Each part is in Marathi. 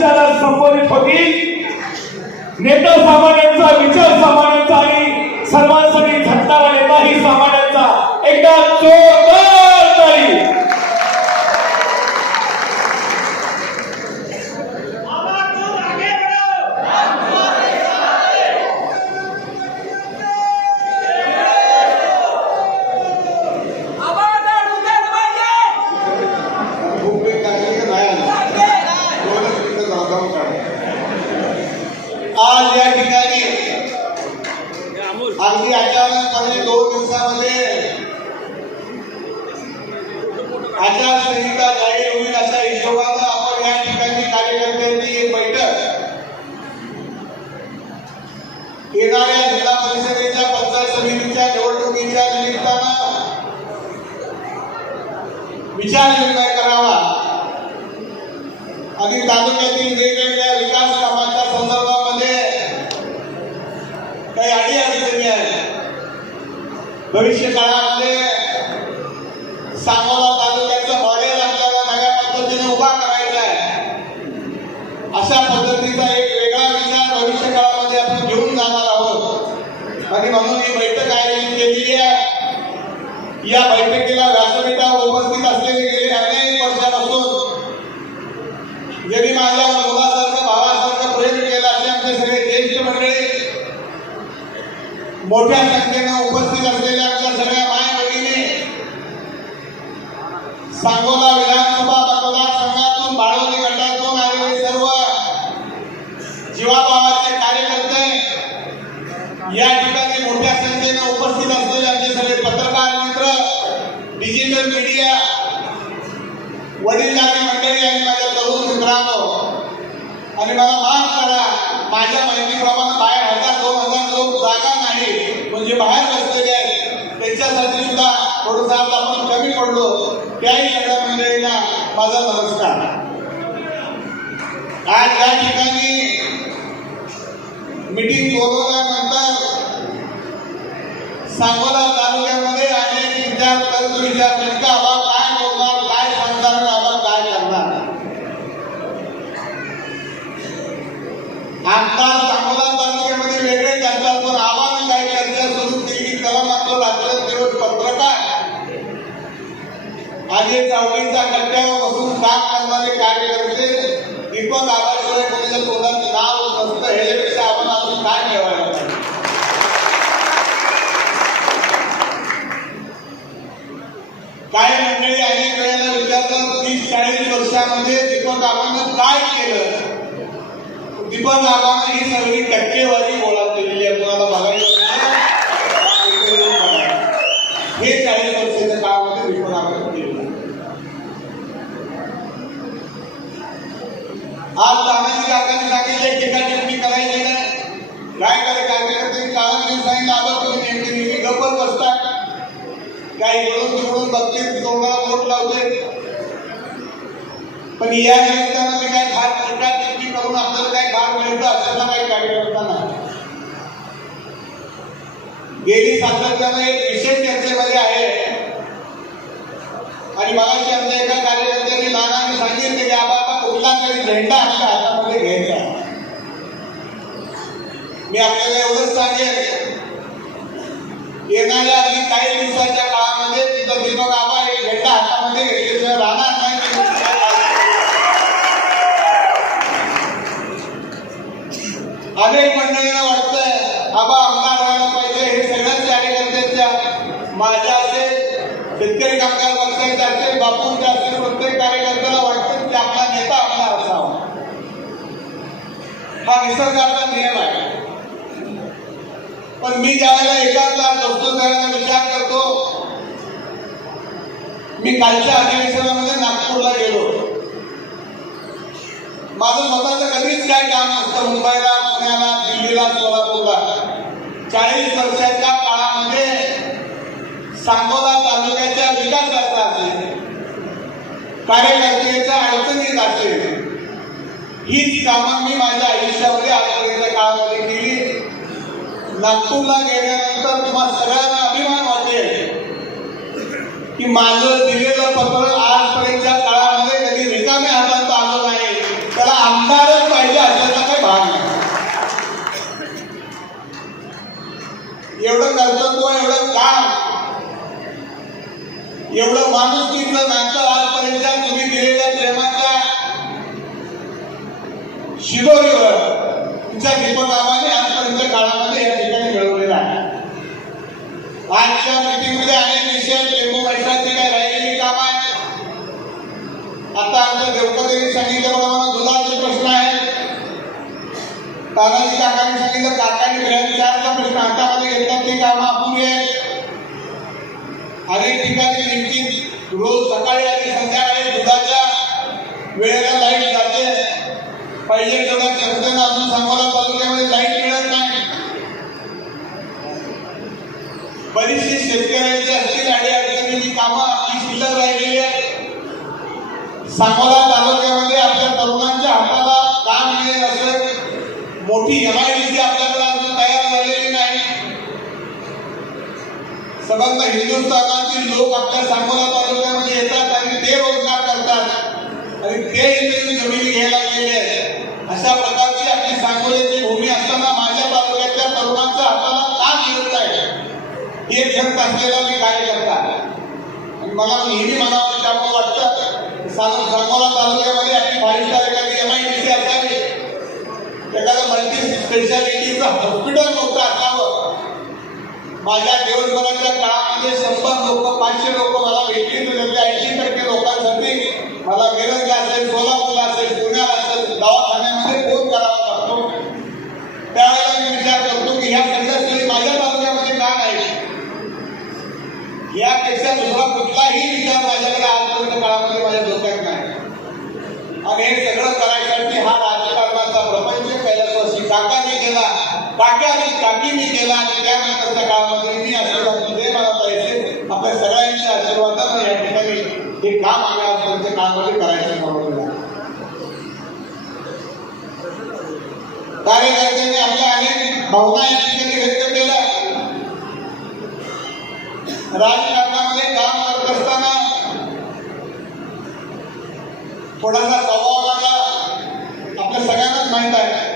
मंचाला संबोधित होतील. नेता सामान्यांचा, विचार सामान्यांचा आणि सर्वांसाठी झटणारा नेताही सामान्यांचा. एकदा जोरदार ताली. आज या ठिकाणी अगदी अचानकपणे 2 दिवसामध्ये आचारसंहिता जाहीर होईल अशा हिशोबाने आपण या ठिकाणी कार्यकर्त्यांची एक बैठक येणाऱ्या जिल्हा परिषदेच्या पंचायत समितीच्या निवडणुकीच्या निमित्तानं विचारविनिमय करावा आणि तालुक्यातील वेगवेगळ्या विकास कामाच्या संदर्भामध्ये काही अडीअडचणी आहेत. भविष्य काळामध्ये सांगोला तालुक्याचं मॉडेल आपल्याला नव्या पद्धतीने उभा करायचा आहे. अशा पद्धतीचा एक वेगळा विचार भविष्य काळामध्ये आपण घेऊन जाणार आहोत आणि म्हणून ही बैठक आयोजित केलेली आहे. या बैठकीला व्यासपीठावर उपस्थित असलेले गेले अनेक वर्षापासून ज्यांनी माझ्या मुलासारखं भावासारखं प्रेम केलं असे आमचे सगळे ज्येष्ठ मंडळी, मोठ्या संख्येने उपस्थित असलेल्या आमच्या सगळ्या माय भगिनी, सांगोला विधानसभा मतदारसंघातून बाळवणी गटातून आलेले सर्व जीवाभावाचे कार्यकर्ते, या ठिकाणी मोठ्या संख्येने उपस्थित असलेले आमचे सगळे पत्रकार मित्र, डिजिटल मीडिया, वडीलधारी मंडळी आणि माझ्या तरुण मित्रांनो, आणि मला माफ करा, माझ्या माहितीप्रमाणे बाहेर 1000-2000 लोक जागा नाही म्हणजे बाहेर बसलेले आहेत, त्यांच्यासाठी सुद्धा थोडंसं आज आपण कमी पडलो. त्याही सगळ्या मंडळींना माझा नमस्कार. आज या ठिकाणी मीटिंग बोलवल्यानंतर सांगोला तालुक्यामध्ये अनेक विचार नेमका आबा काय बोलणार, काय सांगणार आणि आबा काय करणार. आमदार सांगोला तालुक्यामध्ये वेगळे असतात, पण आबाने काही चर्चा सुरू केली. त्याला मात्र रात्रंदिवस पत्रकार आणि चावडीचा कट्ट्यावर बसून काम करणारे कार्यकर्ते, दीपक आबाशिवाय कोणाच्या तोंडात नाव नसतं. ह्याच्यापेक्षा आपण अजून काय ठेवायला. काही मंडळी अनेक वेळेला विचारतात 30-40 वर्षामध्ये दीपक आबांना काय केलं. दीपक आबांना ही सगळी टक्केवारी गोळा केलेली आहे. तुम्हाला बघायला हे 40 वर्षाच्या काळामध्ये दीपक आबांनी केलं. आज तानाजी काकांनी सांगितले टीकाटिप्पणी करायची नाही. काय करे कार्यकर्त्यांनी काळांनी सांगितलं आबा तुम्ही नेहमी गप्पच बसतात, काही बोलून तिकडून बघतील, तोंडाला बोट लावते. पण या निमित्तानं मी काय फार टीकाटिप्पणी करून आपल्याला काय भाग मिळतं अशाला काही कार्यकर्ता नाही. गेली सातत्यानं एक विषय चर्चेमध्ये आहे आणि मगाशी आमच्या एका कार्यकर्त्यांनी नानांनी सांगितले की आबा कुठला तरी झेंडा आपल्या हातामध्ये घ्यायचा. मी आपल्याला एवढंच सांगेन, येणाऱ्या अगदी काही दिवसाच्या काळामध्ये तिथं दीपक आबा एक झेंडा हातामध्ये घेतल्याशिवाय राहणार नाही. अनेक मंडळींना वाटतंय आबा आमदार व्हायला पाहिजे. हे सगळ्याच कार्यकर्त्यांच्या, माझ्या असेल, शेतकरी कामगार पक्षाचे असेल, बापूंचे असेल, प्रत्येक कार्यकर्त्याला वाटतं की आपला नेता आमदार असावा. हा निसर्गाचा नियम आहे. पण मी ज्यावेळेला एकांतात बसतो त्यावेळेला विचार करतो. मी कालच्या अधिवेशनामध्ये नागपूरला गेलो. माझं स्वतःचं कधीच काय काम नसतं. मुंबईला, पुण्याला, दिल्लीला, सोलापूरला 40 वर्षाच्या काळामध्ये सांगोला तालुक्याच्या विकासाचा असेल, कार्यकर्त्याच्या अडचणीत असेल, हीच कामं मी माझ्या आयुष्यामध्ये आजपर्यंत काळामध्ये केली. नागपूरला गेल्यानंतर तुम्हाला सगळ्यांना अभिमान वाटेल की माझं दिलेलं पत्र आजपर्यंतच्या काळामध्ये कधी रिकाम्या हातात आलं नाही. त्याला आमदारच पाहिजे अशाचा काही भाग नाही. एवढं कर्तृत्व, एवढं काम, एवढं माणुसकीचं नातं आजपर्यंत तुम्ही दिलेल्या प्रेमाच्या शिदोरीवर तुमच्या दीपकामाने आजपर्यंत काळामध्ये या ठिकाणी मिळवलेला आहे. आजच्या मीटिंगमध्ये अनेक विषय टेम्पो बैठाची काही राहिलेली कामं आहेत. आता आमच्या देवकतेने सांगितल्याप्रमाणे दुधाचे प्रश्न आहेत. तानाजी काकांनी सांगितलं, काकांनी विचारचा प्रश्न हातामध्ये घेतला, ते कामं अपुरी आहेत. अनेक ठिकाणी नेमकी रोज सकाळी आणि संध्याकाळी दुधाच्या वेळेला लाईट जाते. पाहिजे तेवढ्या चर्चेनं अजून सांगोला तालुक्यामध्ये लाईट मिळत नाही. बरीचशी शेतकऱ्यांची असतील आणि अडचणीची कामं आपली शिल्लक राहिलेली आहेत. सांगोला तालुक्यामध्ये आपल्या तरुणांच्या हाताला काम मिळेल असं मोठी MIDC आपल्याकडे अजून तयार झालेली नाही. संबंध हिंदुस्थानातील लोक आपल्या सांगोला तालुक्यामध्ये येतात आणि ते रोजगार करतात आणि ते इथे जमिनी घ्यायला गेले आहेत. अशा प्रकारची आपली सांगोल्याची भूमी असताना माझ्या तालुक्याच्या तरुणांच्या हाताला काम मिळत आहे हे जगत असलेला मी कार्यकर्ता आणि मला नेहमी म्हणावं त्यामुळे वाटतं सांगोला तालुक्यामध्ये आपली 5 स्टार एखादी MIDC असावी, एखादं मल्टी स्पेशालिटीचं हॉस्पिटल मोठं असावं. माझ्या दिवसभराच्या काळामध्ये 100 लोक 500 लोक मला भेटली तर 80% लोकांसाठी मला मिरजला असेल, सोलापूरला असेल, पुण्याला असेल दवाखान्यामध्ये फोन करावा लागतो. त्यावेळेला मी विचार करतो की ह्या सगळ्या सोयी माझ्या तालुक्यामध्ये का नाही. यापेक्षा दुसरा कुठलाही विचार माझ्याकडे आजपर्यंत काळामध्ये माझ्या डोक्यात नाही. आणि हे सगळं करायसाठी हा राजकारणाचा प्रपंच कैलासवासी काकांनी केला, काकींनी केला आणि त्यानंतरच्या काळामध्ये मी आशीर्वाद दिले. मला पैसे आपल्या सगळ्यांच्या आशीर्वादानं या ठिकाणी हे काम आम्ही आजपर्यंत काळामध्ये करायचं ठरवलेलं आहे. कार्यकर्त्यांनी आपल्या अनेक भावना या ठिकाणी व्यक्त केल्या. राजकारणामध्ये काम करत असताना थोडासा स्वभाव माझा आपल्या सगळ्यांनाच माहीत आहे.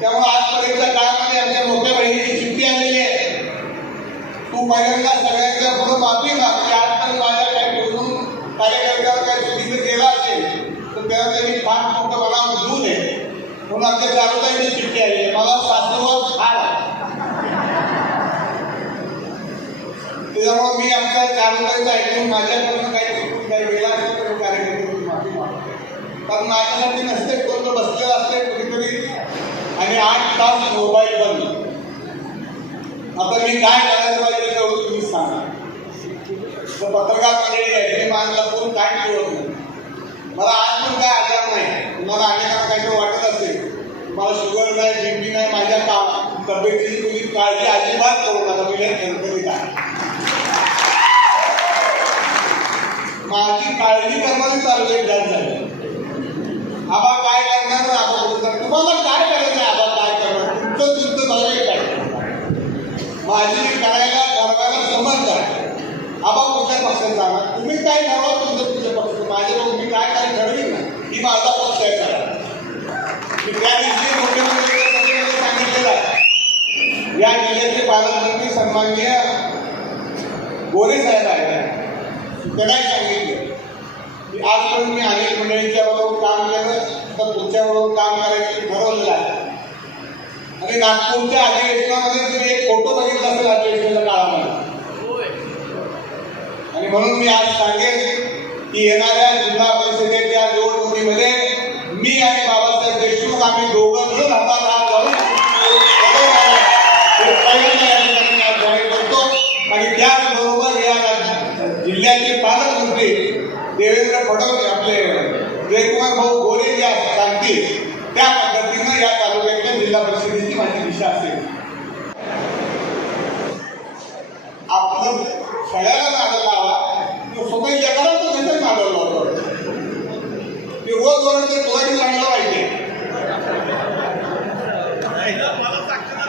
त्यामुळे आजपर्यंतच्या काळामध्ये आमच्या मोठ्या बहिणीची चिठ्ठी आलेली आहे. तू पहिल्यांदा सगळ्यांच्या पुढे माफी माग की आजपर्यंत माझ्या काही बोलून कार्यकर्त्यावर काही चुकीचं केलं असेल तर त्याला त्यांनी फार मोठं मनावर घेऊ नये म्हणून आमच्या चारुताईची चिठ्ठी आली आहे. मला सासरवर फार आहे. त्याच्यामुळे मी आमच्या चारुताईचं ऐकून माझ्याकडून काही चुकून काही वेळा असेल तर कार्यकर्त्यांची माफी मागतो. कारण माझ्यासाठी नसते कोणतं बसलेलं असते कुठेतरी आणि 8 तास मोबाईल बंद. आता मी काय करायचं पाहिजे तेवढं तुम्ही सांगा. तर पत्रकार मंडळी आहे मी मानला कोण काय ठेवत नाही. मला आज पण काय आजार नाही. तुम्हाला अनेकांना काहीतरी वाटत असेल मला शुगर नाही, बीपी नाही, माझ्या तब्येतीची तुम्ही काळजी अजिबात करू नका. मी खरखरीत आहे. माझी काळजी करणारी चालू एक जात झाली. आबा काय करणार, आबा बोलतात तुम्हाला काय करायचं, आबा काय करणार, तुमचं झालं काय. माझी करायला ठरवायला समज आहे. आबा कुठल्या पक्षात जाणार, तुम्ही काय ठरवा तुमच्या पक्ष. माझ्या मी काय ठरवी ना ही माझा पक्ष आहे. मी त्या दिवशी मुख्यमंत्र्यांनी सांगितलेलं आहे. या जिल्ह्याचे पालकमंत्री सन्माननीय गोरे साहेब आहेत. त्यांनाही सांगितलं की आजपर्यंत मी अनेक मंडळींच्या बरोबर काम केलं तर तुमच्याबरोबर काम करायचं ठरवलेलं आहे. आणि नागपूरच्या अधिवेशनामध्ये तुम्ही एक फोटो बघितला असेल अधिवेशनाच्या काळामध्ये. आणि म्हणून मी आज सांगेन की येणाऱ्या जिल्हा परिषदेच्या निवडणुकीमध्ये मी आणि बाबासाहेब देशमुख आम्ही दोघं मिळून हातात हात घालून जाहीर करतो. आणि त्याचबरोबर या जिल्ह्याचे पालकमंत्री देवेंद्र फडणवीस आपले जयकुमार भाऊ गोरे जे सांगतील त्या पद्धतीनं या तालुक्याच्या जिल्हा परिषदेची माझी दिशा असेल. आपलं सगळ्याला नादं लावा स्वतः जगाला तो नंतर नादं लावतो. ते रोज वरते तुला चांगलं पाहिजे.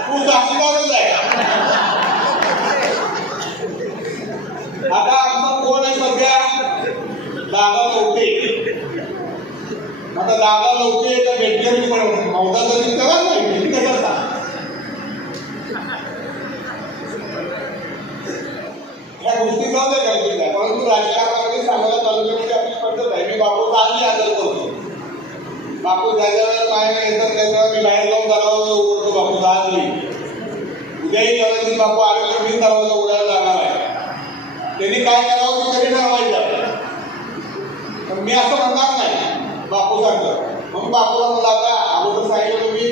तू साक्षीदारच आहे. आता आमचा कोण आहे सध्या दादा चौथे. आता जागा नव्हती तर भेटकरी पण नव्हता तरी त्याला नाही कसा ह्या गोष्टी जाऊ द्या गरजेच्या आहे. परंतु राजकारणामध्ये सांगायला तालुक्यामध्ये आपली पद्धत आहे. मी बापू आजही आदर करतो. बापू ज्याच्या वेळेला माझ्या येतात त्याच्या मी बाहेर जाऊन दरवाजा उघडतो. बापू आज नाही उद्याही कदाचित बापू आले तर मी दरवाजा उघडायला जाणार आहे. त्यांनी काय करावं ते तरी ठरवायचं. पण मी असं म्हणणार नाही बापू सांगतो म्हणून बापूला मला आता अगोदर सांगितलं तुम्ही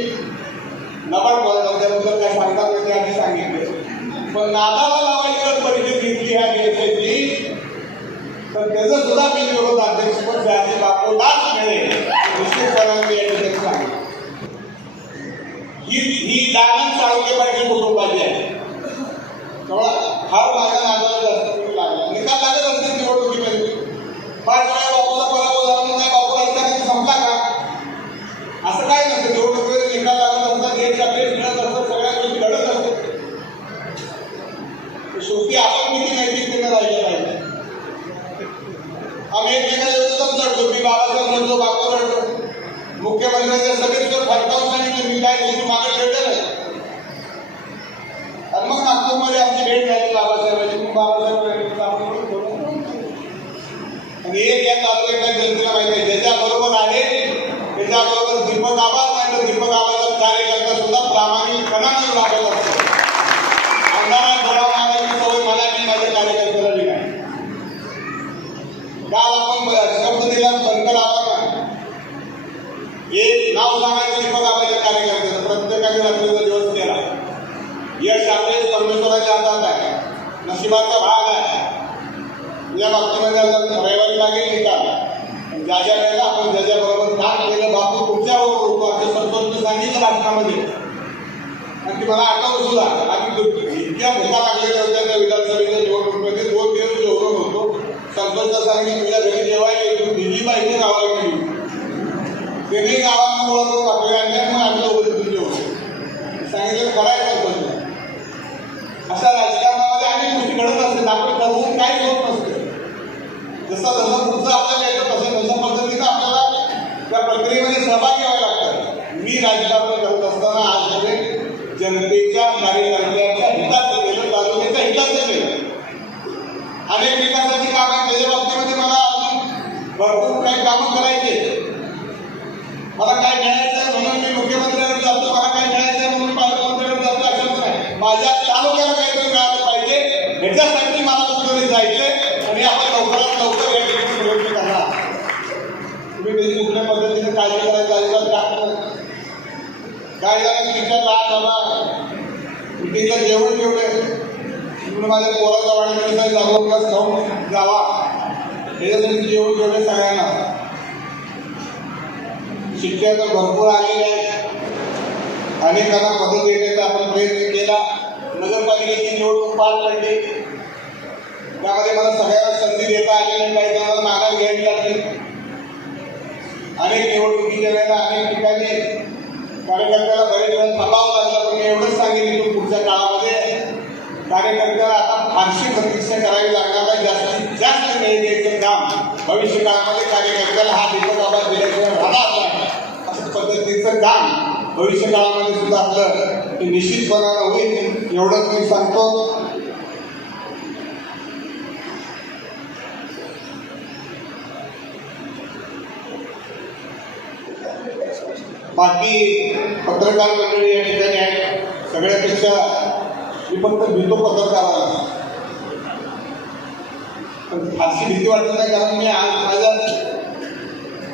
नबाड बोलतात त्याबद्दल काय सांगतात नाही ते आधी सांगितलं. पण नादाला लावायची जर परिस्थिती घेतली ह्या घेतली तर त्याचं सुद्धा मी विरोध अध्यक्षपद त्याने बापूलाच मिळेल निश्चितपणाने या ठिकाणी सांगितलं. ही दानच चालवले पाहिजे कुटुंबाची आहे. तेवढा फार माझ्या नादाला जास्त लागला निकाल लागत असतील निवडणुकीमध्ये. फार वेळा बापूला पराभव झाला नाही बापू राजकारणात संपला का असं काय नसतं. निवडणुकीमध्ये निकाल लागत असतात एक अपडेट मिळत असतात सगळ्या गोष्टी घडत असतात. शेवटी आपण किती नैतिकतेने राहिलं पाहिजे. आम्ही एकमेकांच्या विरोधात लढतो. मी बाबासाहेब लढतो बापू लढतो. मुख्यमंत्र्यांच्या सभेत जर फरकावून सांगितलं मी काय गोष्टी मागे खेळलं नाही. आणि मग नागपूरमध्ये आमची भेट झाली बाबासाहेबांची. मग बाबासाहेब आणि एक या तालुक्यातल्या जनतेला माहिती आहे ज्याच्याबरोबर आहे त्याच्याबरोबर दीपक आबाद नाही तर दीपक आबादचा कार्यकर्ता सुद्धा प्रामाणिकपणाने लागत असतो. आमदारांना धडा मारण्याची सवय मला नाही माझ्या कार्यकर्त्याला नाही. काल आपण शब्द दिला बनकर आबांना एक नाव सांगायचं दीपक आबाच्या कार्यकर्त्याचं प्रत्येकाने रात्रीचा दिवस केला. यश आपले परमेश्वराच्या हातात आहे. नशिबाचा भाग आहे. या बाबतीमध्ये रविवारी लागेल निकाल. ज्याच्या वेळेला आपण ज्याच्याबरोबर काम केलं बापू तुमच्यावर होतो असं संतोष सांगितलं राष्ट्रामध्ये. आणि ती मला आठवत सुद्धा आम्ही इतक्या भूका लागलेल्या होत्या त्या विधानसभेच्या निवडणुकीमध्ये 2 दिवस जेवढं होतो. संतोषला सांगितलं तुझ्या घरी जेवायला येतो दिल्ली पाहिजे गावाला गेली त्यांनी गावांना गोळा करून आपल्या मग आम्ही दोघं जेवतो सांगितलं करायचं संतोषला. अशा राजकारणामध्ये अनेक गोष्टी घडत असतात. आपण ठरवून काहीच होत नसतं. जसं जसं पुढचं आपल्याला येतं तसं तशा पद्धतीनं आपल्याला त्या प्रक्रियेमध्ये सहभागी व्हायला लागतात. मी राजकारण करत असताना आजपर्यंत जनतेच्या कार्यकर्त्यांच्या हिताचं केलं तालुक्याच्या हिताचं केलं. अनेक विकासाची कामं त्याच्या बाबतीमध्ये मला भरपूर काही कामं करायचे. मला काय मिळायचं म्हणून मी मुख्यमंत्र्यांकडे जातो मला काय मिळायचं म्हणून पालकमंत्र्यांकडे जातो अशाच नाही. माझ्या तालुक्याला काहीतरी मिळालं पाहिजे ह्याच्यासाठी मला कुठेतरी जायचंय आणि आपण लवकरात लवकर या ठिकाणी प्रयत्न करणार. तुम्ही त्याची कुठल्या पद्धतीने काळजी करायची अजिबात टाकणार काय झालं तिच्या लाभ झाला मिटिंगला जेवण ठेवले म्हणून माझ्या पोराचा वाढदिवस जागोपलाच खाऊन जावा याच्यासाठी जेवण ठेवले सगळ्यांना. शिक्षक भरपूर आलेले आहेत. अनेकांना मदत देण्याचा आपण प्रयत्न केला. नगरपालिकेची निवडणूक पार पडली त्यामध्ये मला सगळ्यांना संधी देता आली नाही. काही जणांना माघार घ्यावी लागली. अनेक निवडणुकीच्या वेळेला अनेक ठिकाणी कार्यकर्त्याला बरेच वेळा थांबावं लागलं. पण मी एवढंच सांगेन की पुढच्या काळामध्ये कार्यकर्त्याला आता फारशी प्रतीक्षा करावी लागणार आहे. जास्तीत जास्त वेळ द्यायचं काम भविष्य काळामध्ये कार्यकर्त्याला हा दीपक आबाद दिल्याशिवाय राहणार नाही. असं पद्धतीचं काम भविष्य काळामध्ये सुद्धा आपलं निश्चितपणानं होईल एवढंच मी सांगतो. बाकी पत्रकार मंडळी या ठिकाणी आहेत. सगळ्यापेक्षा मी फक्त भीतो पत्रकारांना. पण फारशी भीती वाटत नाही कारण मी आज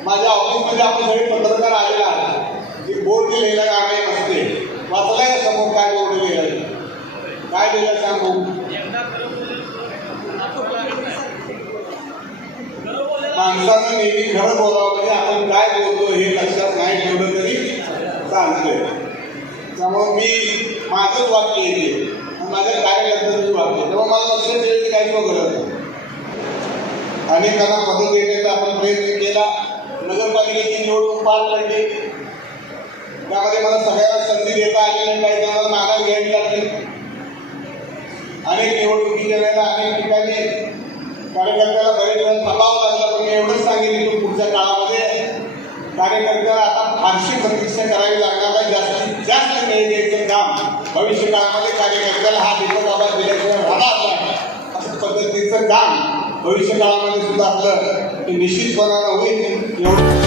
माझ्या ऑफिसमध्ये आपण सगळे पत्रकार आलेला आहे. एक बोर्ड लिहिलेलं गाणे नसते वाचलाय समोर काय बोर्ड लिहिलं काय लिहिलं सांगू. माणसानं नेहमी खरं बोलावं म्हणजे आपण काय बोलतो हे लक्षात नाही ठेवलं तरी चालतंय. त्यामुळे मी माझंच वाक्य येते माझ्या कार्यकर्त्यांचं वाक्य तेव्हा मला लक्षात द्यायची काही गरज नाही. अनेकांना मदत देण्याचा आपण प्रयत्न केला. नगरपालिकेची निवडणूक पार पडली त्यामध्ये मला सगळ्यांना संधी देता आली नाही. काही जणांना माघार घ्यावी लागली. अनेक निवडणुकीच्या वेळेला अनेक ठिकाणी कार्यकर्त्याला बरेच वेळा थांबावं लागलं. पण मी एवढंच सांगेन की पुढच्या काळामध्ये कार्यकर्त्याला आता फारशी प्रतीक्षा करावी लागणार नाही. जास्तीत जास्त न्याय द्यायचं काम भविष्य काळामध्ये कार्यकर्त्याला हा दीपक आवाज दिल्याशिवाय राहणार नाही. असं पद्धतीचं काम भविष्य काळामध्ये सुद्धा असलं की निश्चितपणानं होईल. एवढं